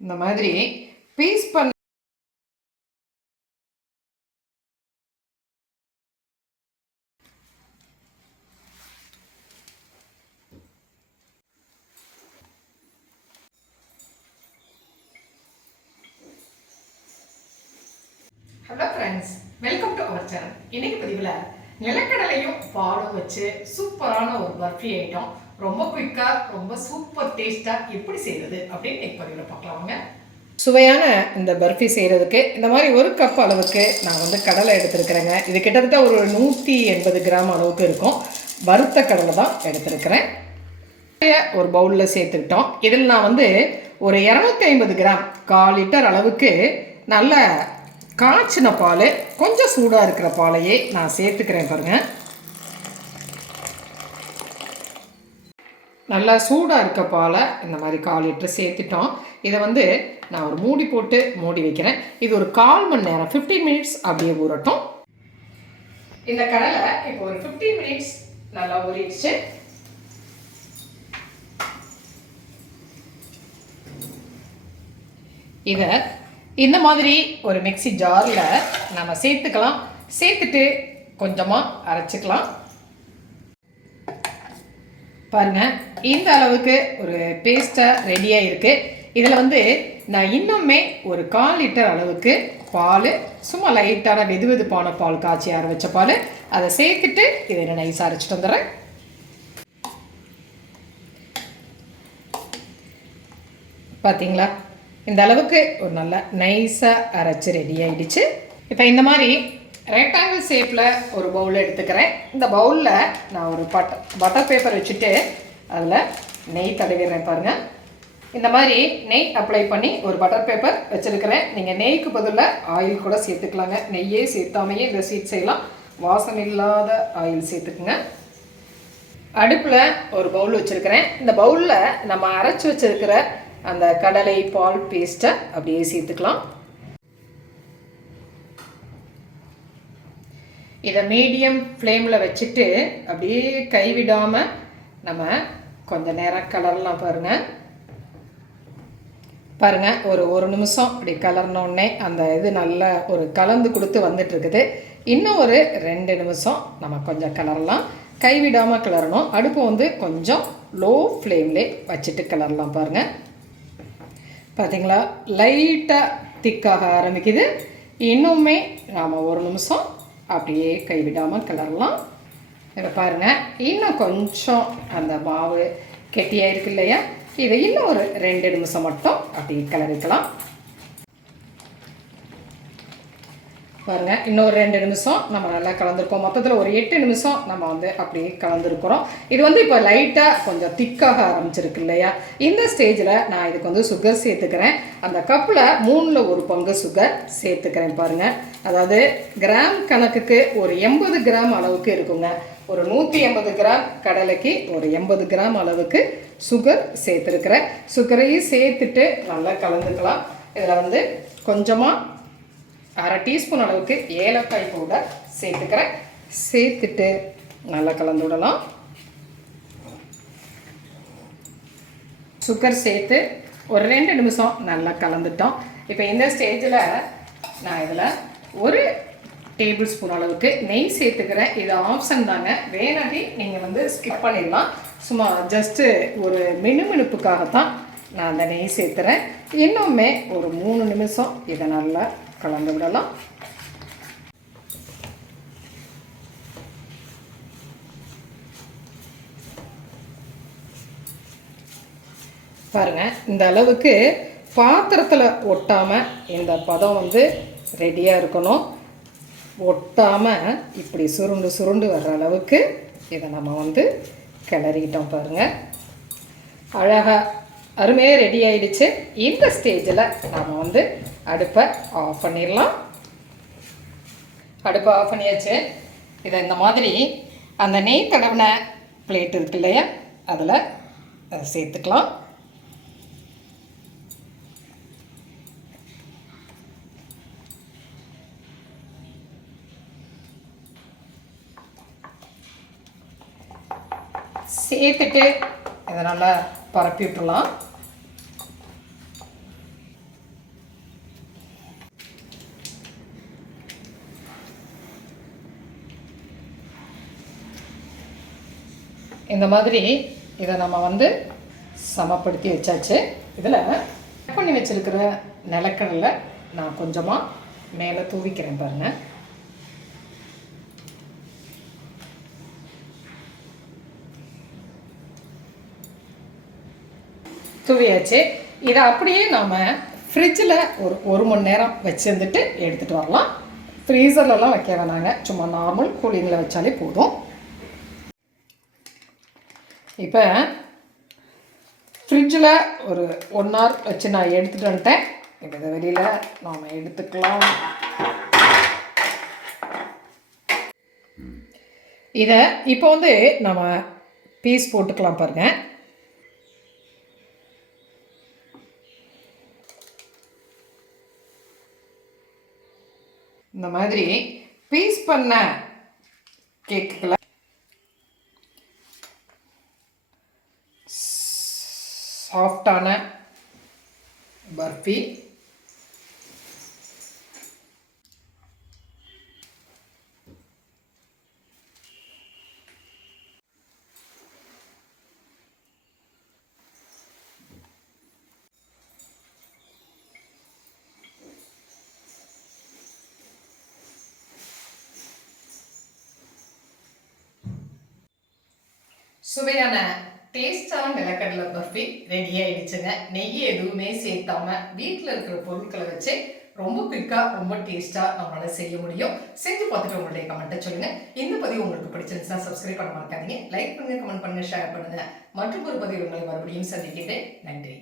இந்த மாதிரி பீஸ் பண்ண hello friends, welcome to our channel. இன்னைக்கு பதிவில் நிலக்கடலையும் பாலும் வச்சு சூப்பரான ஒரு பர்ஃபி ஐட்டம், ரொம்ப குயிக்காக ரொம்ப சூப்பர் டேஸ்ட்டாக எப்படி செய்கிறது அப்படின்னு இன்னைக்கு பதிவில் பார்க்கலாமாங்க. சுவையான இந்த பர்ஃபி செய்கிறதுக்கு இந்த மாதிரி ஒரு கப் அளவுக்கு நான் வந்து கடலை எடுத்துருக்கிறேங்க. இது கிட்டத்தட்ட ஒரு 180 கிராம் அளவுக்கு இருக்கும். வறுத்த கடலை தான் எடுத்துருக்கிறேன். ஒரு பவுலில் சேர்த்துக்கிட்டோம். இதில் நான் வந்து ஒரு 250 கிராம் 1/4 லிட்டர் அளவுக்கு நல்ல காய்ச்சின பால், கொஞ்சம் சூடாக இருக்கிற பாலையே நான் சேர்த்துக்கிறேன் பாருங்கள். நல்லா சூடாக இருக்க பாலை இந்த மாதிரி 1/4 லிட்டர் சேர்த்துட்டோம். இதை வந்து நான் ஒரு மூடி போட்டு மூடி வைக்கிறேன். இது ஒரு 1/4 மணி நேரம் 15 மினிட்ஸ் அப்படியே ஊறட்டும். இந்த கடலை இப்போ ஒரு 15 மினிட்ஸ் நல்லா ஊறிடுச்சு. இதை இந்த மாதிரி ஒரு மிக்ஸி ஜாரில் நம்ம சேர்த்துக்கலாம். சேர்த்துட்டு கொஞ்சமாக அரைச்சிக்கலாம். பாருங்கள், இந்த அளவுக்கு ஒரு பேஸ்ட்டாக ரெடியாக இருக்குது. இதில் வந்து நான் இன்னுமே ஒரு 1/4 லிட்டர் அளவுக்கு பால், சும்மா லைட்டான வெது வெதுப்பான பால், காய்ச்சி ஆற வச்ச பால், அதை சேர்த்துட்டு இதை நைஸாக அரைச்சிட்டு வந்துடுறேன். பார்த்தீங்களா, இந்த அளவுக்கு ஒரு நல்ல நைஸாக அரைச்சி ரெடி ஆகிடுச்சு. இப்போ இந்த மாதிரி ரெக்டாங்கிள் ஷேப்பில் ஒரு பவுல் எடுத்துக்கிறேன். இந்த பவுலில் நான் ஒரு பட்டர் பேப்பர் வச்சுட்டு அதில் நெய் தடவிடுறேன். பாருங்கள், இந்த மாதிரி நெய் அப்ளை பண்ணி ஒரு பட்டர் பேப்பர் வச்சுருக்கிறேன். நீங்கள் நெய்க்கு பதிலாக ஆயில் கூட சேர்த்துக்கலாங்க. நெய்யே சேர்த்தாமையே இந்த ஸ்வீட் செய்யலாம். வாசம் இல்லாத ஆயில் சேர்த்துக்குங்க. அடுப்பில் ஒரு பவுல் வச்சுருக்கிறேன். இந்த பவுலில் நம்ம அரைச்சி வச்சுருக்கிற அந்த கடலை பால் பேஸ்ட்டை அப்படியே சேர்த்துக்கலாம். இதை மீடியம் ஃப்ளேமில் வச்சுட்டு அப்படியே கைவிடாமல் நம்ம கொஞ்சம் நேரம் கலரலாம். பாருங்கள், ஒரு நிமிஷம் அப்படி கலர்னோடனே அந்த இது நல்லா ஒரு கலந்து கொடுத்து வந்துட்டுருக்குது. இன்னும் ஒரு 2 நிமிஷம் நம்ம கொஞ்சம் கலரலாம். கைவிடாமல் கிளறணும். அடுப்பு வந்து கொஞ்சம் லோ ஃப்ளேம்லே வச்சுட்டு கிளறலாம். பாருங்கள், பார்த்தீங்களா, லைட்டாக திக்காக ஆரம்பிக்குது. இன்னுமே நாம் ஒரு நிமிஷம் அப்படியே கைவிடாமல் கிளறலாம். இதை பாருங்கள், இன்னும் கொஞ்சம் அந்த மாவு கெட்டியாக இருக்கு இல்லையா, இதை இன்னும் ஒரு 2 நிமிஷம் மட்டும் அப்படி கிளறிக்கலாம். பாருங்கள், இன்னொரு 2 நிமிஷம் நம்ம நல்லா கலந்துருக்கோம். மொத்தத்தில் ஒரு 8 நிமிஷம் நம்ம வந்து அப்படியே கலந்துருக்குறோம். இது வந்து இப்போ லைட்டாக கொஞ்சம் திக்காக ஆரம்பிச்சிருக்கு இல்லையா, இந்த ஸ்டேஜில் நான் இதுக்கு வந்து சுகர் சேர்த்துக்கிறேன். அந்த கப்பில் 3ல் 1 பங்கு சுகர் சேர்த்துக்கிறேன். பாருங்கள், அதாவது கிராம் கணக்குக்கு ஒரு 80 கிராம் அளவுக்கு இருக்குங்க. ஒரு 180 கிராம் கடலைக்கு ஒரு 80 கிராம் அளவுக்கு சுகர் சேர்த்துருக்கிறேன். சுகரையும் சேர்த்துட்டு நல்லா கலந்துக்கலாம். இதில் வந்து கொஞ்சமாக 1/2 டீஸ்பூன் அளவுக்கு ஏலக்காய் பவுடர் சேர்த்துக்கிறேன். சேர்த்துட்டு நல்லா கலந்து விடலாம். சுகர் சேர்த்து ஒரு 2 நிமிஷம் நல்லா கலந்துட்டோம். இப்போ இந்த ஸ்டேஜில் நான் இதில் ஒரு டேபிள் ஸ்பூன் அளவுக்கு நெய் சேர்த்துக்கிறேன். இது ஆப்ஷன் தாங்க, வேணாட்டி நீங்கள் வந்து ஸ்கிப் பண்ணிடலாம். சும்மா ஜஸ்ட்டு ஒரு மினுமினுப்புக்காகத்தான் நான் அந்த நெய் சேர்த்துறேன். இன்னுமே ஒரு 3 நிமிஷம் இதை நல்லா கலந்து விடலாம். பாருங்கள், இந்த அளவுக்கு பாத்திரத்தில் ஒட்டாமல் இந்த பதம் வந்து ரெடியாக இருக்கணும். ஒட்டாமல் இப்படி சுருண்டு சுருண்டு வர்ற அளவுக்கு இதை நம்ம வந்து கிளறிக்கிட்டோம். பாருங்கள், அழகாக அருமையாக ரெடி ஆகிடுச்சு. இந்த ஸ்டேஜில் நாம் வந்து அடுப்பை ஆஃப் பண்ணிடலாம். அடுப்பை ஆஃப் பண்ணியாச்சு. இதை இந்த மாதிரி அந்த நெய் தடவின பிளேட் இருக்கு இல்லையா, அதில் சேர்த்துக்கலாம். சேர்த்துட்டு இதை நல்லா பரப்பி விட்டுடலாம். இந்த மாதிரி இதை நம்ம வந்து சமப்படுத்தி வச்சாச்சு. இதில் கட் பண்ணி வச்சுருக்கிற நிலக்கடலை நான் கொஞ்சமாக மேலே தூவிக்கிறேன் பாருங்கள். தூவியாச்சு. இதை அப்படியே நாம் ஃப்ரிட்ஜில் ஒரு மணி நேரம் வச்சுருந்துட்டு எடுத்துகிட்டு வரலாம். ஃப்ரீசர்லலாம் வைக்க வேணாங்க, சும்மா நார்மல் கூலிங்கில் வச்சாலே போதும். இப்போ ஃப்ரிட்ஜில் ஒரு 1 hour வச்சு நான் எடுத்துகிட்டு வந்துட்டேன். இப்போ இதை வெளியில் நாம் எடுத்துக்கலாம். இதை இப்போ வந்து நம்ம பீஸ் போட்டுக்கலாம் பாருங்கள். இந்த மாதிரி பீஸ் பண்ண கேக்குகளை சாஃப்டான பர்ஃபி, சுவையான டேஸ்டான நிலக்கடலை பர்ஃபி ரெடி ஆகிடுச்சுங்க. நெய் எதுவுமே சேர்த்தாம வீட்டில் இருக்கிற பொருட்களை வச்சு ரொம்ப குயிக்காக ரொம்ப டேஸ்ட்டாக நம்மளால் செய்ய முடியும். செஞ்சு பார்த்துட்டு உங்களுடைய கமெண்ட்டை சொல்லுங்கள். இந்த பதிவு உங்களுக்கு பிடிச்சிருந்துச்சுன்னா சப்ஸ்கிரைப் பண்ண மறக்காதீங்க. லைக் பண்ணுங்கள், கமெண்ட் பண்ணுங்கள், ஷேர் பண்ணுங்கள். மற்றும் ஒரு பதிவு உங்களை மறுபடியும் சந்திக்கிட்டேன். நன்றி.